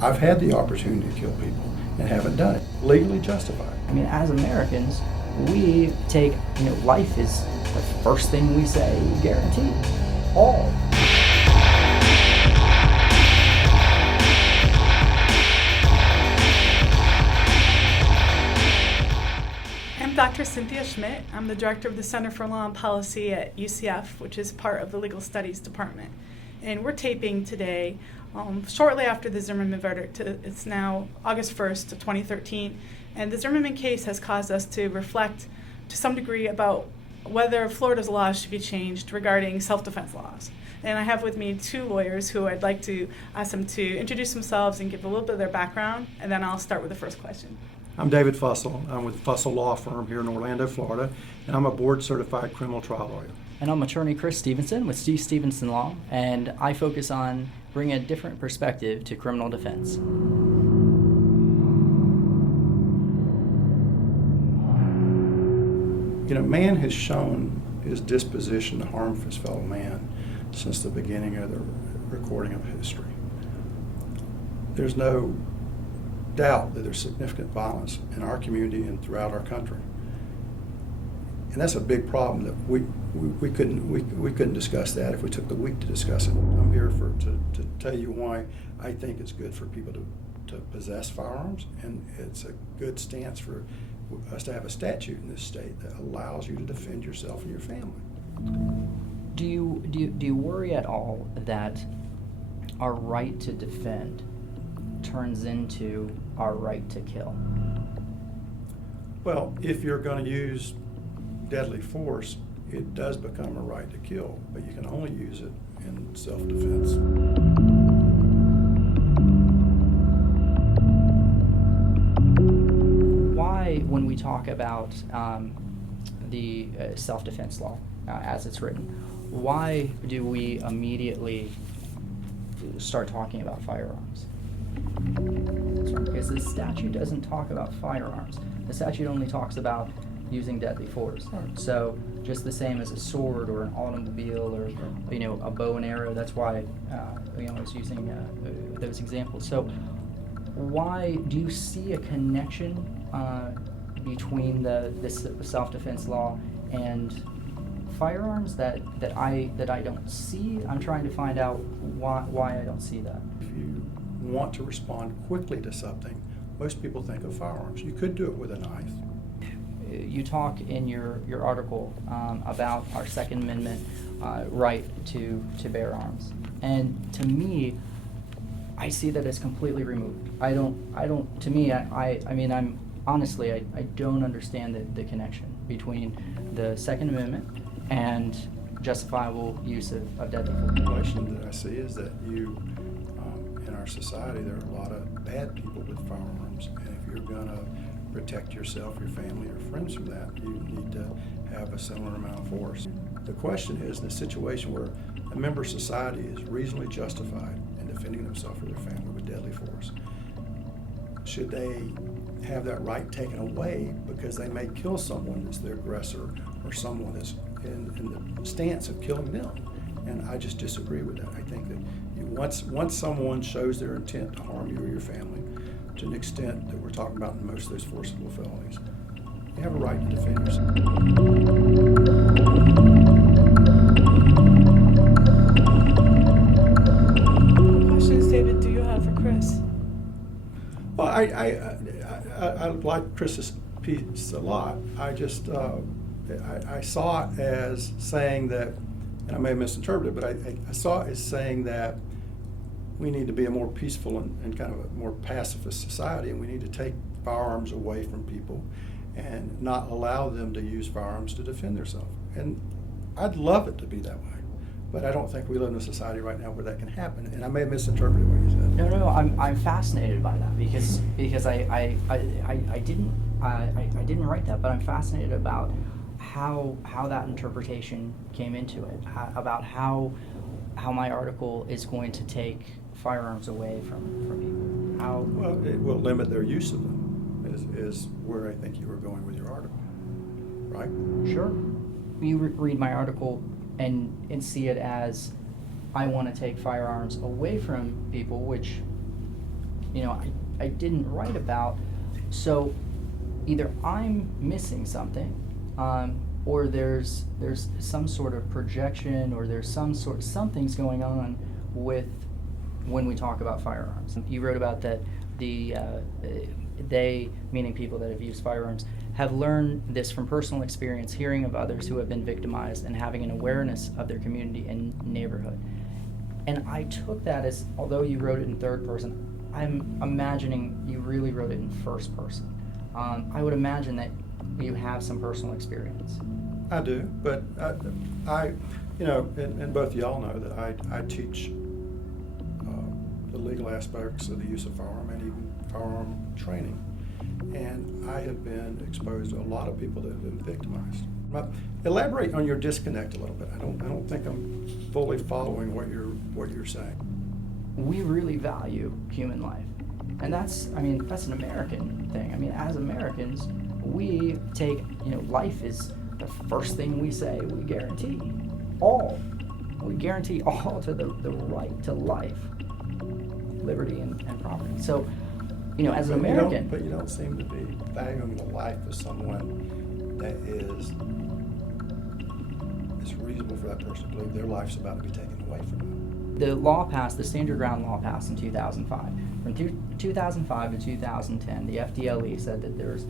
I've had the opportunity to kill people and haven't done it. Legally justified. I mean, as Americans, we take, life is the first thing we say, guaranteed. All. I'm Dr. Cynthia Schmidt. I'm the director of the Center for Law and Policy at UCF, which is part of the Legal Studies Department. And we're taping today, shortly after the Zimmerman verdict. It's now August 1st of 2013. And the Zimmerman case has caused us to reflect to some degree about whether Florida's laws should be changed regarding self-defense laws. And I have with me two lawyers who I'd like to ask them to introduce themselves and give a little bit of their background, and then I'll start with the first question. I'm David Fussell. I'm with Fussell Law Firm here in Orlando, Florida, and I'm a board-certified criminal trial lawyer. And I'm attorney Chris Stephenson with Stephenson Law, and I focus on bringing a different perspective to criminal defense. Man has shown his disposition to harm his fellow man since the beginning of the recording of history. There's no doubt that there's significant violence in our community and throughout our country. And that's a big problem that we couldn't discuss that if we took the week to discuss it. I'm here to tell you why I think it's good for people to possess firearms, and it's a good stance for us to have a statute in this state that allows you to defend yourself and your family. Do you worry at all that our right to defend turns into our right to kill? Well, if you're going to use deadly force, it does become a right to kill, but you can only use it in self-defense. Why, when we talk about the self-defense law as it's written, why do we immediately start talking about firearms? Because the statute doesn't talk about firearms. The statute only talks about using deadly force. So just the same as a sword or an automobile or a bow and arrow. That's why I was using those examples. So why do you see a connection between this self-defense law and firearms that I don't see? I'm trying to find out why I don't see that. If you want to respond quickly to something, most people think of firearms. You could do it with a knife. You talk in your article about our Second Amendment right to bear arms, and to me, I see that as completely removed. I don't. To me, I'm honestly, I don't understand the connection between the Second Amendment and justifiable use of deadly force. The question that I see is that in our society, there are a lot of bad people with firearms, and if you're going to protect yourself, your family, your friends from that, you need to have a similar amount of force. The question is, in a situation where a member society is reasonably justified in defending themselves or their family with deadly force, should they have that right taken away because they may kill someone that's the aggressor or someone that's in the stance of killing them? And I just disagree with that. I think that once someone shows their intent to harm you or your family, to an extent that we're talking about in most of those forcible felonies, you have a right to defend yourself. What questions, David, do you have for Chris? Well, I like Chris's piece a lot. I just I saw it as saying that, and I may have misinterpreted it, but I saw it as saying that we need to be a more peaceful and kind of a more pacifist society, and we need to take firearms away from people and not allow them to use firearms to defend themselves. And I'd love it to be that way, but I don't think we live in a society right now where that can happen. And I may have misinterpreted what you said. No, I'm fascinated by that because I didn't write that, but I'm fascinated about how that interpretation came into it, about how my article is going to take firearms away from people. How? Well, it will limit their use of them, is where I think you were going with your article, right? Sure. You read my article and see it as I want to take firearms away from people, which I didn't write about. So either I'm missing something, or there's some sort of projection, or there's something's going on with when we talk about firearms. You wrote about that they, meaning people that have used firearms, have learned this from personal experience, hearing of others who have been victimized and having an awareness of their community and neighborhood. And I took that as, although you wrote it in third person, I'm imagining you really wrote it in first person. I would imagine that you have some personal experience. I do, but I and both y'all know that I teach the legal aspects of the use of firearm and even firearm training. And I have been exposed to a lot of people that have been victimized. But elaborate on your disconnect a little bit. I don't think I'm fully following what you're saying. We really value human life. And that's an American thing. As Americans, we take, life is the first thing we say. We guarantee all to the right to life, liberty, and property. So, as an American. But you don't seem to be valuing the life of someone that is reasonable for that person to believe their life's about to be taken away from them. The Stand Your Ground law passed in 2005. From 2005 to 2010, the FDLE said that there's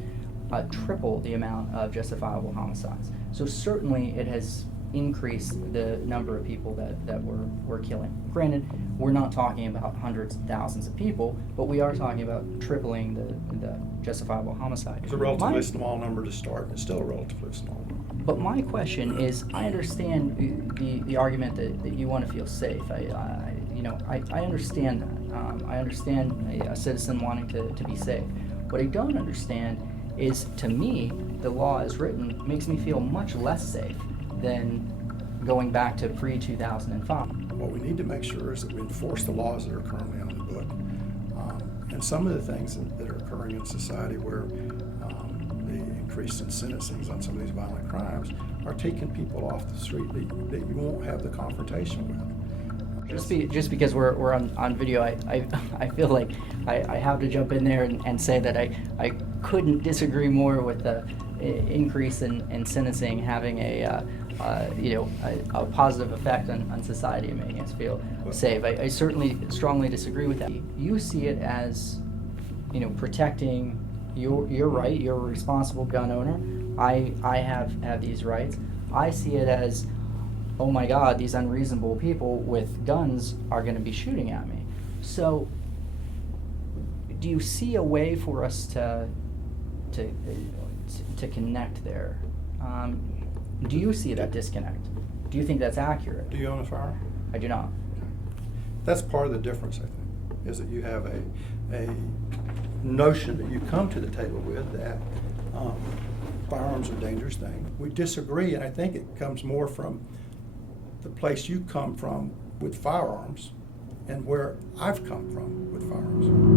triple the amount of justifiable homicides. So certainly it has increased the number of people that we're killing. Granted, we're not talking about hundreds of thousands of people, but we are talking about tripling the justifiable homicide. It's a relatively small number to start. It's still a relatively small number. But my question is, I understand the argument that you want to feel safe. I understand that. I understand a citizen wanting to be safe. What I don't understand is, to me, the law as written makes me feel much less safe than going back to pre-2005. What we need to make sure is that we enforce the laws that are currently on the book. And some of the things that are occurring in society where the increase in sentencings on some of these violent crimes are taking people off the street that you won't have the confrontation with. Just because we're on video, I feel like I have to jump in there and say that I couldn't disagree more with the increase in sentencing having a positive effect on society and making us feel safe. I certainly strongly disagree with that. You see it as, protecting your right. You're a responsible gun owner. I have these rights. I see it as, oh my God, these unreasonable people with guns are going to be shooting at me. So, do you see a way for us to connect there? Do you see that disconnect? Do you think that's accurate? Do you own a firearm? I do not. That's part of the difference, I think, is that you have a notion that you come to the table with that firearms are a dangerous thing. We disagree, and I think it comes more from the place you come from with firearms and where I've come from with firearms.